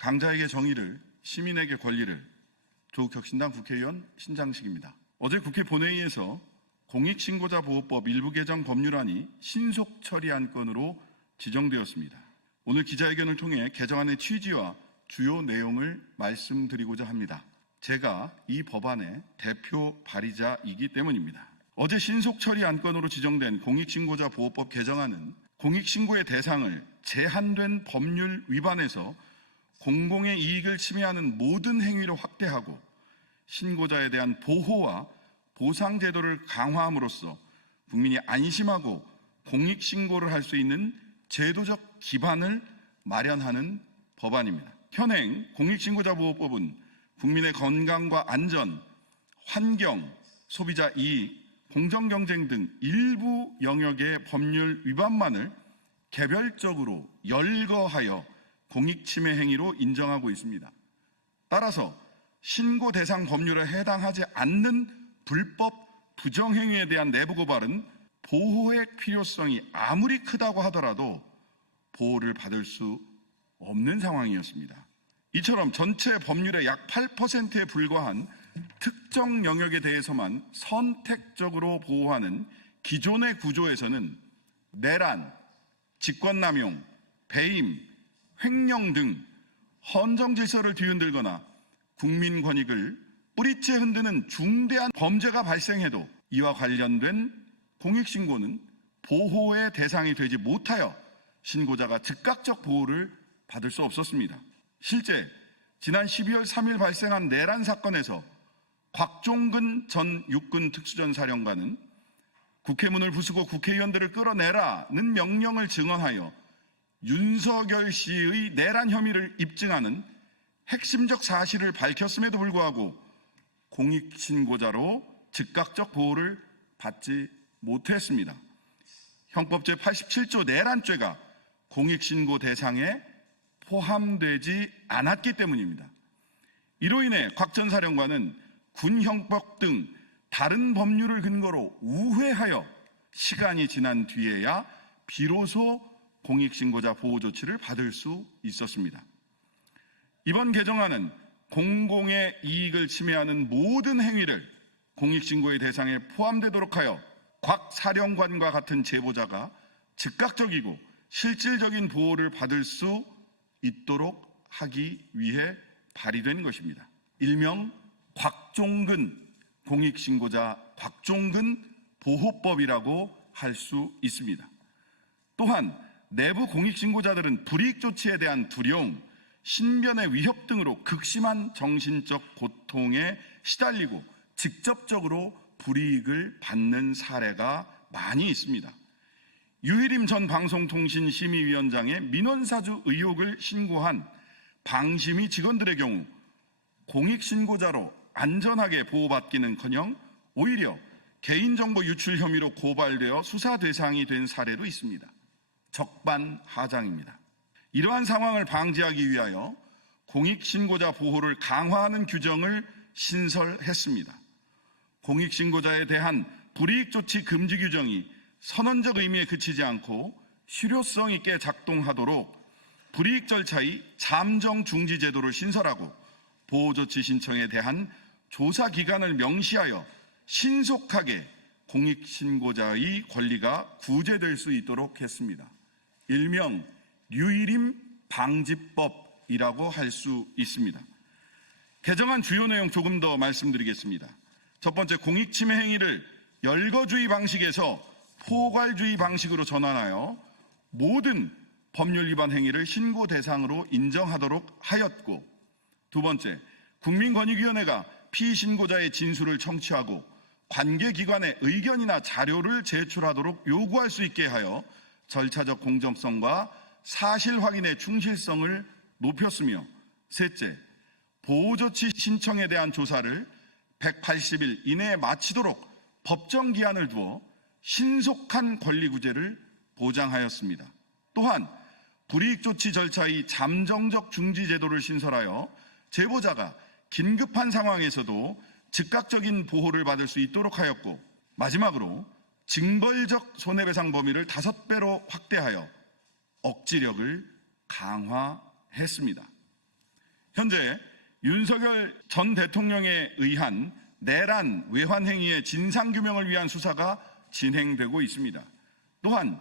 강자에게 정의를, 시민에게 권리를. 조국혁신당 국회의원 신장식입니다. 어제 국회 본회의에서 공익신고자 보호법 일부 개정 법률안이 신속 처리 안건으로 지정되었습니다. 오늘 기자회견을 통해 개정안의 취지와 주요 내용을 말씀드리고자 합니다. 제가 이 법안의 대표 발의자이기 때문입니다. 어제 신속 처리 안건으로 지정된 공익신고자 보호법 개정안은 공익신고의 대상을 제한된 법률 위반에서 공공의 이익을 침해하는 모든 행위로 확대하고 신고자에 대한 보호와 보상 제도를 강화함으로써 국민이 안심하고 공익신고를 할 수 있는 제도적 기반을 마련하는 법안입니다. 현행 공익신고자 보호법은 국민의 건강과 안전, 환경, 소비자 이익, 공정경쟁 등 일부 영역의 법률 위반만을 개별적으로 열거하여 공익침해 행위로 인정하고 있습니다. 따라서 신고 대상 법률에 해당하지 않는 불법 부정행위에 대한 내부 고발은 보호의 필요성이 아무리 크다고 하더라도 보호를 받을 수 없는 상황이었습니다. 이처럼 전체 법률의 약 8%에 불과한 특정 영역에 대해서만 선택적으로 보호하는 기존의 구조에서는 내란, 직권남용, 배임, 횡령 등 헌정 질서를 뒤흔들거나 국민 권익을 뿌리째 흔드는 중대한 범죄가 발생해도 이와 관련된 공익신고는 보호의 대상이 되지 못하여 신고자가 즉각적 보호를 받을 수 없었습니다. 실제 지난 12월 3일 발생한 내란 사건에서 곽종근 전 육군 특수전사령관은 국회문을 부수고 국회의원들을 끌어내라는 명령을 증언하여 윤석열 씨의 내란 혐의를 입증하는 핵심적 사실을 밝혔음에도 불구하고 공익신고자로 즉각적 보호를 받지 못했습니다. 형법 제87조 내란죄가 공익신고 대상에 포함되지 않았기 때문입니다. 이로 인해 곽 전 사령관은 군형법 등 다른 법률을 근거로 우회하여 시간이 지난 뒤에야 비로소 공익신고자 보호조치를 받을 수 있었습니다. 이번 개정안은 공공의 이익을 침해하는 모든 행위를 공익신고의 대상에 포함되도록 하여 곽 사령관과 같은 제보자가 즉각적이고 실질적인 보호를 받을 수 있도록 하기 위해 발의된 것입니다. 일명 곽종근 공익신고자 곽종근 보호법이라고 할 수 있습니다. 또한 내부 공익신고자들은 불이익 조치에 대한 두려움, 신변의 위협 등으로 극심한 정신적 고통에 시달리고 직접적으로 불이익을 받는 사례가 많이 있습니다. 유일임 전 방송통신심의위원장의 민원사주 의혹을 신고한 방심위 직원들의 경우 공익신고자로 안전하게 보호받기는커녕 오히려 개인정보 유출 혐의로 고발되어 수사 대상이 된 사례도 있습니다. 적반하장입니다. 이러한 상황을 방지하기 위하여 공익신고자 보호를 강화하는 규정을 신설했습니다. 공익신고자에 대한 불이익 조치 금지 규정이 선언적 의미에 그치지 않고 실효성 있게 작동하도록 불이익 절차의 잠정 중지 제도를 신설하고 보호조치 신청에 대한 조사 기간을 명시하여 신속하게 공익신고자의 권리가 구제될 수 있도록 했습니다. 일명 유일임 방지법이라고 할 수 있습니다. 개정안 주요 내용 조금 더 말씀드리겠습니다. 첫 번째, 공익침해 행위를 열거주의 방식에서 포괄주의 방식으로 전환하여 모든 법률 위반 행위를 신고 대상으로 인정하도록 하였고, 두 번째, 국민권익위원회가 피신고자의 진술을 청취하고 관계기관의 의견이나 자료를 제출하도록 요구할 수 있게 하여 절차적 공정성과 사실 확인의 충실성을 높였으며, 셋째, 보호조치 신청에 대한 조사를 180일 이내에 마치도록 법정 기한을 두어 신속한 권리 구제를 보장하였습니다. 또한 불이익 조치 절차의 잠정적 중지 제도를 신설하여 제보자가 긴급한 상황에서도 즉각적인 보호를 받을 수 있도록 하였고, 마지막으로 징벌적 손해배상 범위를 5배로 확대하여 억지력을 강화했습니다. 현재 윤석열 전 대통령에 의한 내란 외환 행위의 진상규명을 위한 수사가 진행되고 있습니다. 또한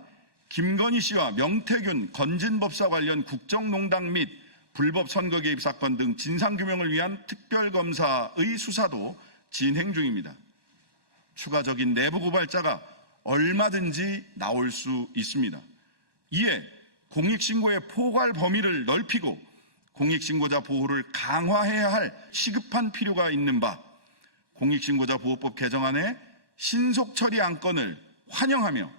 김건희 씨와 명태균 건진법사 관련 국정농단 및 불법 선거 개입 사건 등 진상규명을 위한 특별검사의 수사도 진행 중입니다. 추가적인 내부 고발자가 얼마든지 나올 수 있습니다. 이에 공익신고의 포괄 범위를 넓히고 공익신고자 보호를 강화해야 할 시급한 필요가 있는 바 공익신고자 보호법 개정안의 신속 처리 안건을 환영하며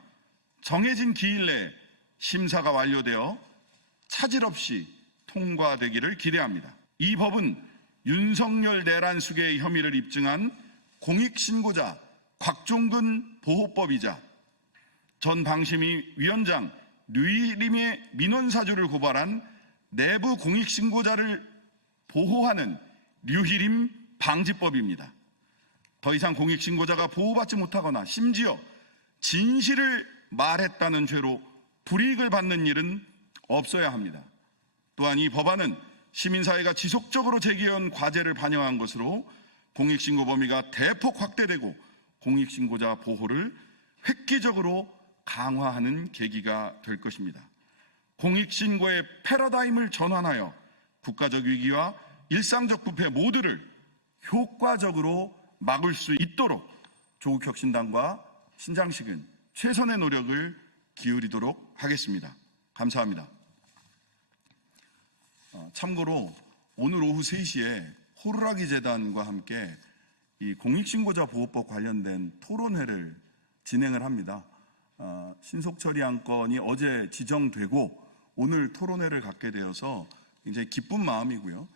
정해진 기일 내에 심사가 완료되어 차질 없이 통과되기를 기대합니다. 이 법은 윤석열 내란 수괴의 혐의를 입증한 공익신고자 곽종근 보호법이자 전 방심위 위원장 류일임의 민원사주를 고발한 내부 공익신고자를 보호하는 류일임 방지법입니다. 더 이상 공익신고자가 보호받지 못하거나 심지어 진실을 말했다는 죄로 불이익을 받는 일은 없어야 합니다. 또한 이 법안은 시민사회가 지속적으로 제기해온 과제를 반영한 것으로 공익신고 범위가 대폭 확대되고 공익신고자 보호를 획기적으로 강화하는 계기가 될 것입니다. 공익신고의 패러다임을 전환하여 국가적 위기와 일상적 부패 모두를 효과적으로 막을 수 있도록 조국혁신당과 신장식은 최선의 노력을 기울이도록 하겠습니다. 감사합니다. 참고로 오늘 오후 3시에 호루라기 재단과 함께 이 공익신고자 보호법 관련된 토론회를 진행을 합니다. 신속처리 안건이 어제 지정되고 오늘 토론회를 갖게 되어서 굉장히 기쁜 마음이고요.